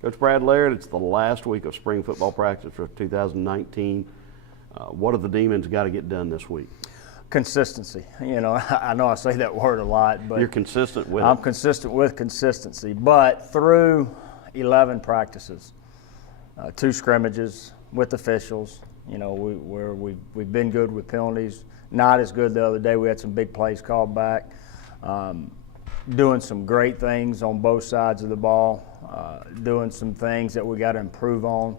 Coach Brad Laird, it's the last week of spring football practice for 2019. What have the Demons got to get done this week? Consistency. You know, I know I say that word a lot, but you're consistent with I'm it. consistent with consistency. But through 11 practices, 2 scrimmages with officials, you know, we've been good with penalties. Not as good the other day. We had some big plays called back. Doing some great things on both sides of the ball. Doing some things that we got to improve on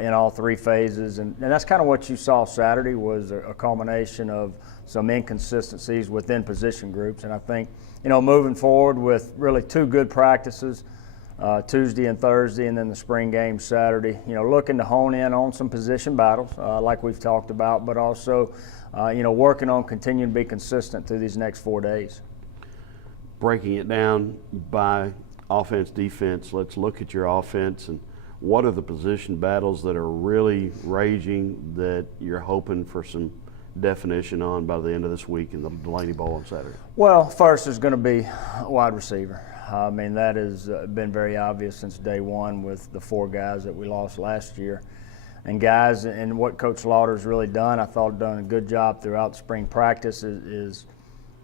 in all 3 phases, and that's kind of what you saw Saturday was a culmination of some inconsistencies within position groups. And I think, you know, moving forward with really 2 good practices, Tuesday and Thursday, and then the spring game Saturday, you know, looking to hone in on some position battles like we've talked about, but also, you know, working on continuing to be consistent through these next 4 days. Breaking it down by offense, defense, let's look at your offense and what are the position battles that are really raging that you're hoping for some definition on by the end of this week in the Delaney Bowl on Saturday? Well, first is going to be wide receiver. I mean, that has been very obvious since day one with the 4 guys that we lost last year. And guys, and what Coach Slaughter's really done, I thought done a good job throughout spring practice is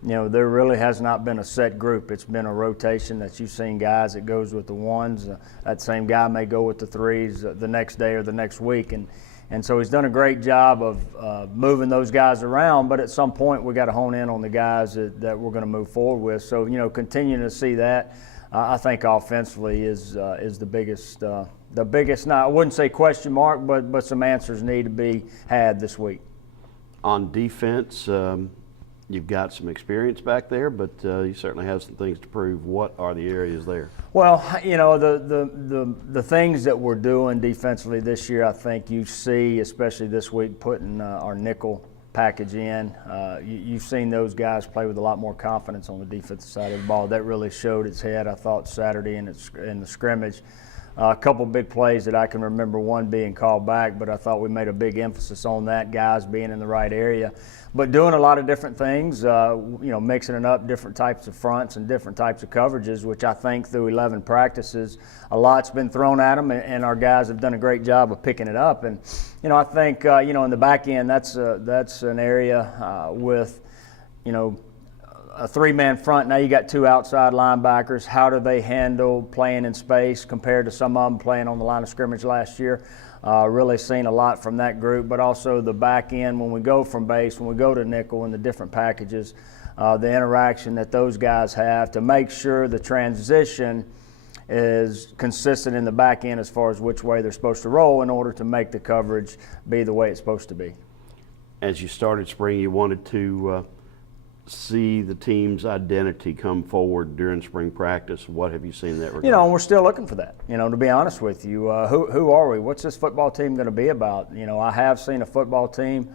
you know, there really has not been a set group. It's been a rotation that you've seen guys that goes with the 1s. That same guy may go with the 3s the next day or the next week. And so he's done a great job of moving those guys around, but at some point we got to hone in on the guys that we're going to move forward with. So, you know, continuing to see that, I think offensively is the biggest, I wouldn't say question mark, but some answers need to be had this week. On defense, you've got some experience back there, but you certainly have some things to prove. What are the areas there? Well, you know, the things that we're doing defensively this year, I think you see, especially this week, putting our nickel package in. You've seen those guys play with a lot more confidence on the defensive side of the ball. That really showed its head, I thought, Saturday in the scrimmage. A couple big plays that I can remember, one being called back, but I thought we made a big emphasis on that, guys being in the right area. But doing a lot of different things, you know, mixing it up, different types of fronts and different types of coverages, which I think through 11 practices, a lot's been thrown at them, and our guys have done a great job of picking it up. And, you know, I think, you know, in the back end, that's an area with, you know, a 3-man front. Now you got 2 outside linebackers. How do they handle playing in space compared to some of them playing on the line of scrimmage last year? Really seen a lot from that group, but also the back end when we go from base, when we go to nickel and the different packages, the interaction that those guys have to make sure the transition is consistent in the back end as far as which way they're supposed to roll in order to make the coverage be the way it's supposed to be. As you started spring, you wanted to see the team's identity come forward during spring practice. What have you seen in that regard? You know, we're still looking for that. You know, to be honest with you, who are we? What's this football team going to be about? You know, I have seen a football team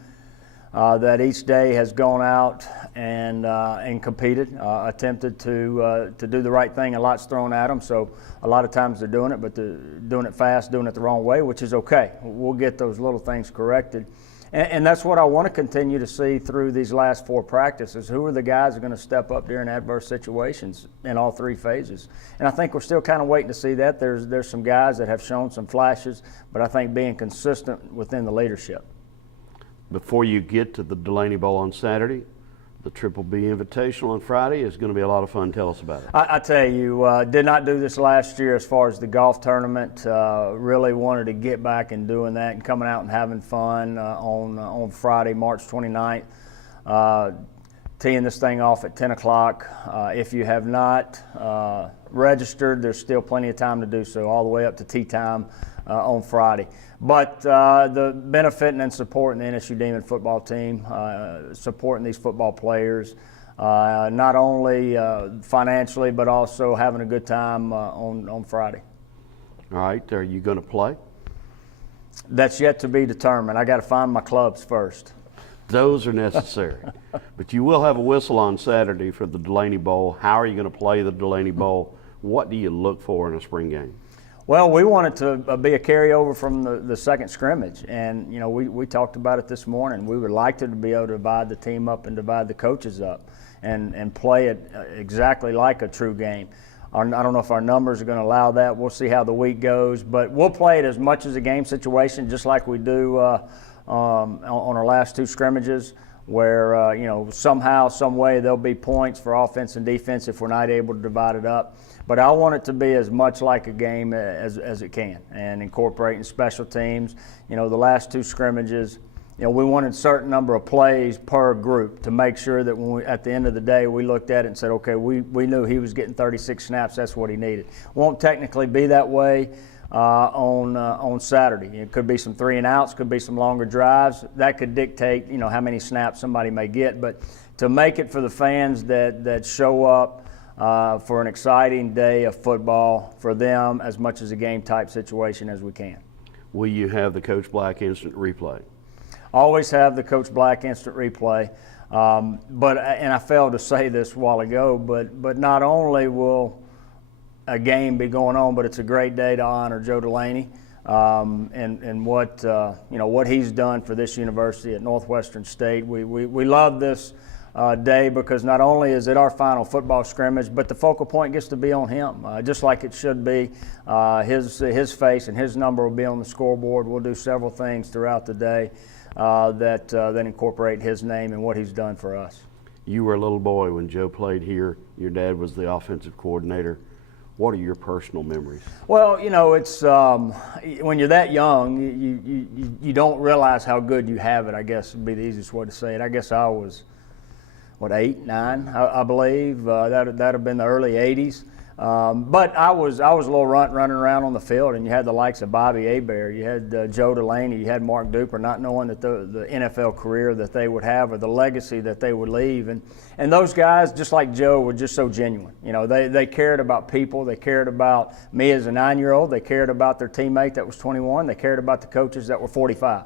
that each day has gone out and competed, attempted to do the right thing. A lot's thrown at them, so a lot of times they're doing it, but they're doing it fast, doing it the wrong way, which is okay. We'll get those little things corrected. And that's what I want to continue to see through these last 4 practices. Who are the guys that are going to step up during adverse situations in all 3 phases? And I think we're still kind of waiting to see that. There's some guys that have shown some flashes, but I think being consistent within the leadership. Before you get to the Delaney Bowl on Saturday, the Triple B Invitational on Friday is going to be a lot of fun. Tell us about it. I tell you, did not do this last year as far as the golf tournament. Really wanted to get back and doing that and coming out and having fun on Friday, March 29th. Teeing this thing off at 10 o'clock. If you have not registered, there's still plenty of time to do so, all the way up to tee time on Friday. But the benefiting and supporting the NSU Demon football team, supporting these football players, not only financially but also having a good time on Friday. All right, are you going to play? That's yet to be determined. I got to find my clubs first. Those are necessary. But you will have a whistle on Saturday for the Delaney Bowl. How are you going to play the Delaney Bowl? What do you look for in a spring game? Well, we want it to be a carryover from the second scrimmage. And, you know, we talked about it this morning. We would like to be able to divide the team up and divide the coaches up and play it exactly like a true game. I don't know if our numbers are going to allow that. We'll see how the week goes, but we'll play it as much as a game situation, just like we do on our last 2 scrimmages, where somehow, some way, there'll be points for offense and defense if we're not able to divide it up. But I want it to be as much like a game as it can, and incorporating special teams. The last 2 scrimmages, we wanted a certain number of plays per group to make sure that when at the end of the day, we looked at it and said, okay, we knew he was getting 36 snaps. That's what he needed. Won't technically be that way on Saturday. It could be some 3 and outs, could be some longer drives. That could dictate, how many snaps somebody may get. But to make it for the fans that show up for an exciting day of football for them, as much as a game type situation as we can. Will you have the Coach Black instant replay? Always have the Coach Black instant replay. And I failed to say this a while ago, but not only will a game be going on, but it's a great day to honor Joe Delaney and what he's done for this university at Northwestern State. We love this day because not only is it our final football scrimmage, but the focal point gets to be on him, just like it should be. His face and his number will be on the scoreboard. We'll do several things throughout the day that incorporate his name and what he's done for us. You were a little boy when Joe played here. Your dad was the offensive coordinator. What are your personal memories? Well, it's when you're that young, you don't realize how good you have it, I guess would be the easiest way to say it. I guess I was, 8, 9, I believe. That'd have been the early 80s. But I was a little running around on the field, and you had the likes of Bobby Hebert, you had Joe Delaney, you had Mark Duper, not knowing that the NFL career that they would have or the legacy that they would leave. And those guys, just like Joe, were just so genuine. They cared about people. They cared about me as a 9-year-old. They cared about their teammate that was 21. They cared about the coaches that were 45.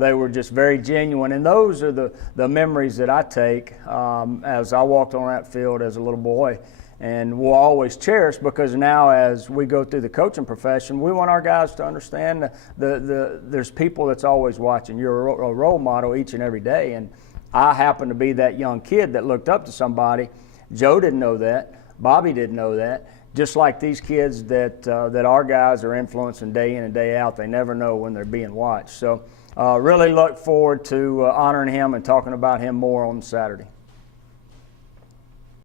They were just very genuine, and those are the memories that I take as I walked on that field as a little boy. And we'll always cherish, because now as we go through the coaching profession, we want our guys to understand there's people that's always watching. You're a role model each and every day, and I happen to be that young kid that looked up to somebody. Joe didn't know that. Bobby didn't know that. Just like these kids that our guys are influencing day in and day out, they never know when they're being watched. So really look forward to honoring him and talking about him more on Saturday.